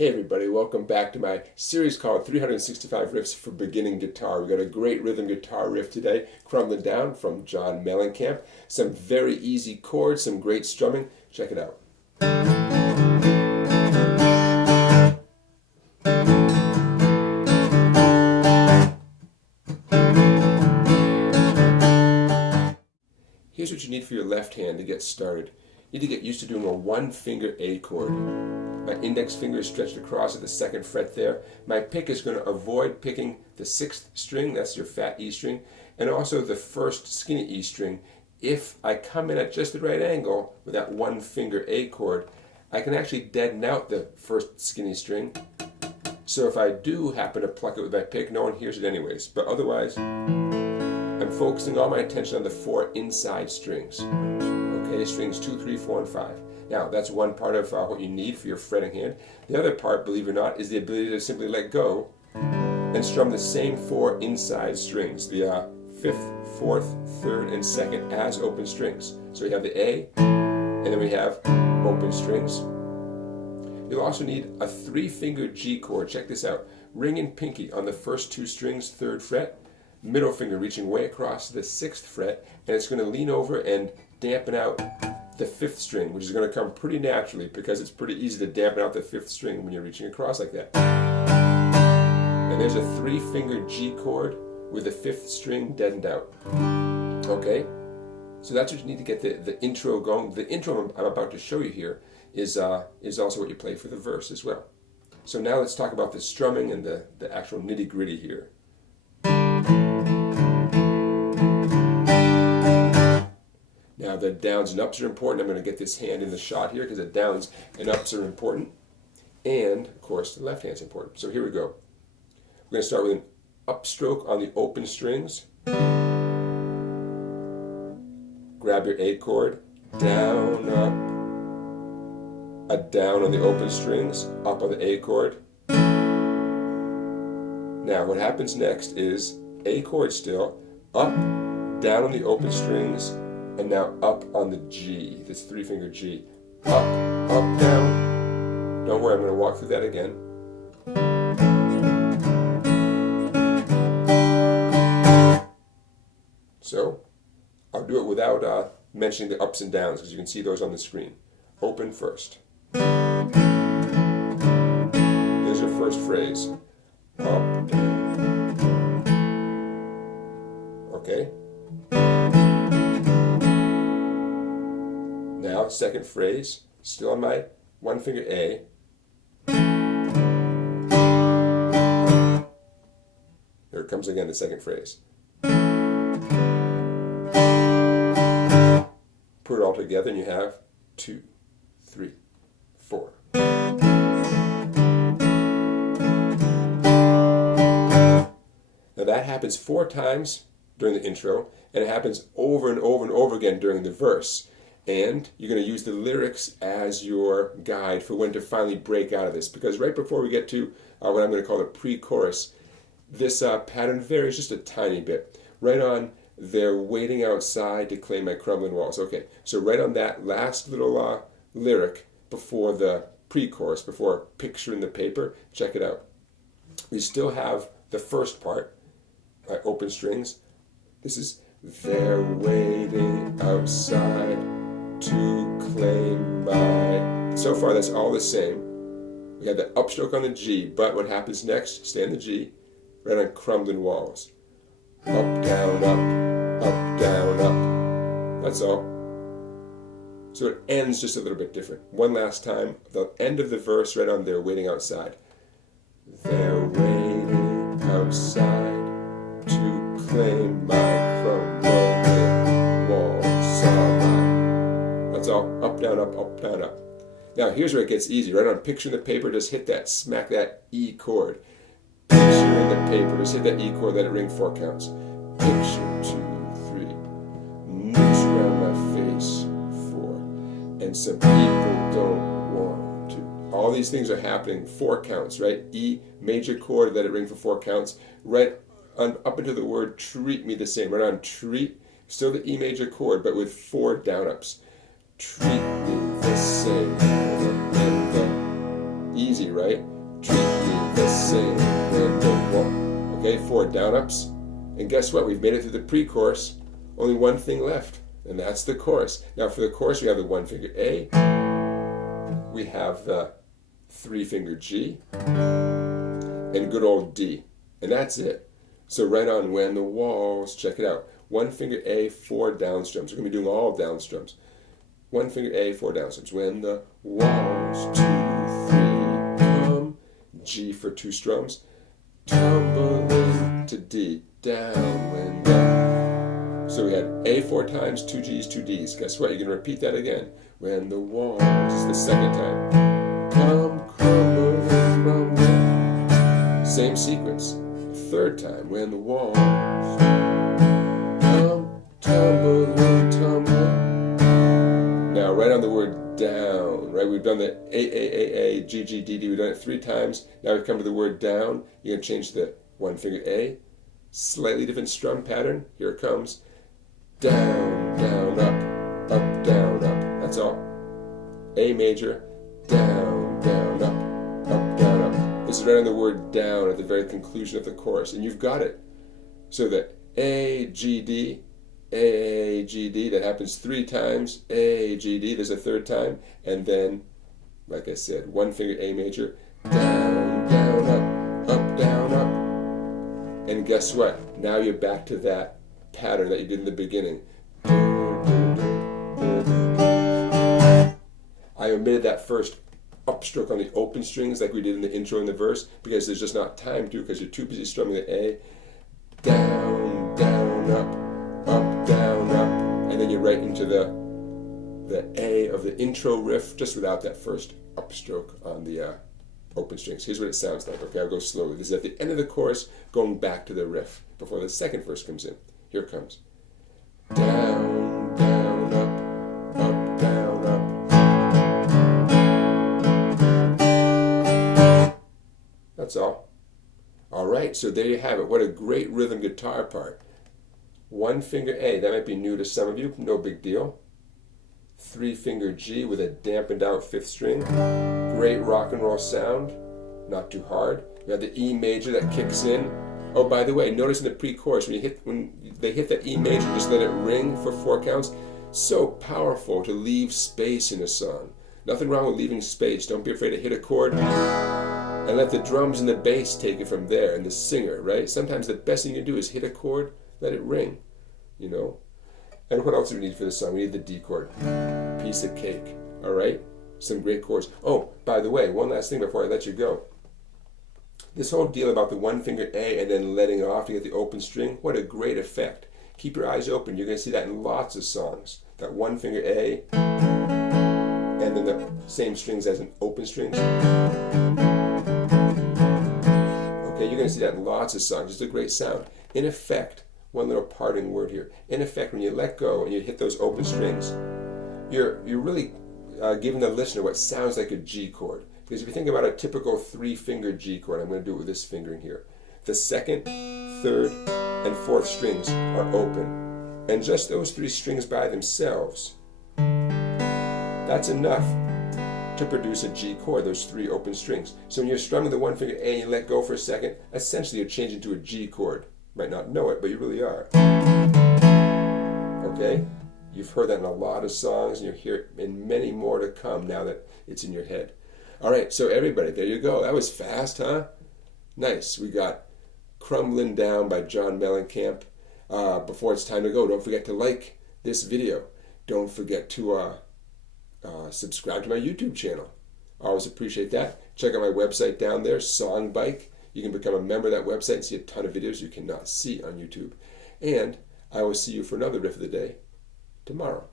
Hey everybody, welcome back to my series called 365 Riffs for Beginning Guitar. We've got a great rhythm guitar riff today, Crumblin' Down from John Mellencamp. Some very easy chords, some great strumming. Check it out. Here's what you need for your left hand to get started. You need to get used to doing a one-finger A chord. My index finger is stretched across at the second fret there. My pick is going to avoid picking the sixth string, that's your fat E string, and also the first skinny E string. If I come in at just the right angle with that one-finger A chord, I can actually deaden out the first skinny string. So if I do happen to pluck it with my pick, no one hears it anyways. But otherwise, I'm focusing all my attention on the four inside strings. Okay, strings 2, 3, 4, and 5. Now, that's one part of what you need for your fretting hand. The other part, believe it or not, is the ability to simply let go and strum the same four inside strings, the 5th, 4th, 3rd, and 2nd as open strings. So we have the A, and then we have open strings. You'll also need a 3-finger G chord. Check this out. Ring and pinky on the first two strings, 3rd fret, middle finger reaching way across to the 6th fret, and it's going to lean over and dampen out the 5th string, which is going to come pretty naturally because it's pretty easy to dampen out the 5th string when you're reaching across like that. And there's a 3-finger G chord with the 5th string deadened out. Okay? So that's what you need to get the intro going. The intro I'm about to show you here is also what you play for the verse as well. So now let's talk about the strumming and the actual nitty-gritty here. Now the downs and ups are important. I'm going to get this hand in the shot here because the downs and ups are important. And, of course, the left hand's important. So here we go. We're going to start with an upstroke on the open strings. Grab your A chord, down, up. A down on the open strings, up on the A chord. Now what happens next is A chord still, up, down on the open strings, and now up on the G, this 3-finger G. Up, up, down. Don't worry, I'm going to walk through that again. So, I'll do it without mentioning the ups and downs because you can see those on the screen. Open first. There's your first phrase. Up, down. Okay? Now, second phrase, still on my 1-finger A. Here it comes again, the second phrase. Put it all together and you have 2, 3, 4. Now that happens 4 times during the intro, and it happens over and over and over again during the verse. And you're going to use the lyrics as your guide for when to finally break out of this. Because right before we get to what I'm going to call the pre-chorus, this pattern varies just a tiny bit. Right on, they're waiting outside to claim my crumbling walls. Okay, so right on that last little lyric before the pre-chorus, before picture in the paper, check it out. We still have the first part, open strings. This is, they're waiting outside to claim my... So far that's all the same. We have the upstroke on the G, but what happens next, stay on the G, right on crumbling walls. Up, down, up, that's all. So it ends just a little bit different. One last time, the end of the verse right on there, waiting outside. They're waiting outside to claim my crumbling walls. That's all, up, down, up, down, up. Now here's where it gets easy. Right on picture in the paper, just hit that, smack that E chord. Picture in the paper, just hit that E chord, let it ring 4 counts. Picture 2, 3, noose around my face 4, and some people don't want to. All these things are happening 4 counts, right? E, major chord, let it ring for 4 counts. Right on, up into the word treat me the same. Right on treat, still the E major chord, but with 4 down ups. Treat me the same. Easy, right? Okay, 4 down ups. And guess what? We've made it through the pre-chorus. Only one thing left, and that's the chorus. Now for the chorus, we have the 1 finger A, we have the 3 finger G, and good old D. And that's it. So right on, when the walls, check it out. 1 finger A, 4 down strums. We're going to be doing all down strums. 1 finger A, 4 down strums. When the walls, 2, 3, come. G for 2 strums. Tumbling to D. Down when the. So we had A 4 times, 2 G's, 2 D's. Guess what? You're going to repeat that again. When the walls, it's the second time. Come crumbling, rumble. Same sequence. Third time. When the walls come tumbling, tumble. Now right on the word down, right? We've done the A, G, G, D, D. We've done it 3 times. Now we've come to the word down. You're going to change the 1 finger A. Slightly different strum pattern. Here it comes. Down, down, up, down, up. That's all. A major, down, down, up, down, up. This is right on the word down at the very conclusion of the chorus, and you've got it. So that A, G, D, A, G, D, that happens 3 times. A, G, D, there's a 3rd time, and then, like I said, 1 finger A major, down, down, up, down, up. And guess what? Now you're back to that pattern that you did in the beginning. I omitted that first upstroke on the open strings like we did in the intro and the verse because there's just not time to, because you're too busy strumming the A. Down, down, up, down, up. And then you're right into the A of the intro riff just without that first upstroke on the open strings. Here's what it sounds like. Okay, I'll go slowly. This is at the end of the chorus, going back to the riff before the second verse comes in. Here it comes. Down, down, up, down, up. That's all. All right, so there you have it. What a great rhythm guitar part. 1 finger A, that might be new to some of you, no big deal. 3 finger G with a dampened out 5th string. Great rock and roll sound, not too hard. We have the E major that kicks in. Oh, by the way, notice in the pre-chorus when they hit that E major, just let it ring for 4 counts. So powerful to leave space in a song. Nothing wrong with leaving space. Don't be afraid to hit a chord and let the drums and the bass take it from there, and the singer, right? Sometimes the best thing you can do is hit a chord, let it ring, you know. And what else do we need for this song? We need the D chord. Piece of cake. All right? Some great chords. Oh, by the way, one last thing before I let you go. This whole deal about the 1 finger A and then letting it off to get the open string, what a great effect. Keep your eyes open. You're going to see that in lots of songs. That 1 finger A and then the same strings as in open strings. Okay, you're going to see that in lots of songs. It's a great sound. In effect, one little parting word here. In effect, when you let go and you hit those open strings, you're really giving the listener what sounds like a G chord. Because if you think about a typical 3-finger G chord, I'm going to do it with this fingering here. The 2nd, 3rd, and 4th strings are open. And just those 3 strings by themselves, that's enough to produce a G chord, those 3 open strings. So when you're strumming the 1 finger A and you let go for a second, essentially you're changing to a G chord. You might not know it, but you really are. Okay? You've heard that in a lot of songs, and you'll hear it in many more to come now that it's in your head. All right, so everybody, there you go. That was fast, huh? Nice. We got Crumblin' Down by John Mellencamp. Before it's time to go, don't forget to like this video. Don't forget to subscribe to my YouTube channel. I always appreciate that. Check out my website down there, Songbike. You can become a member of that website and see a ton of videos you cannot see on YouTube. And I will see you for another Riff of the Day tomorrow.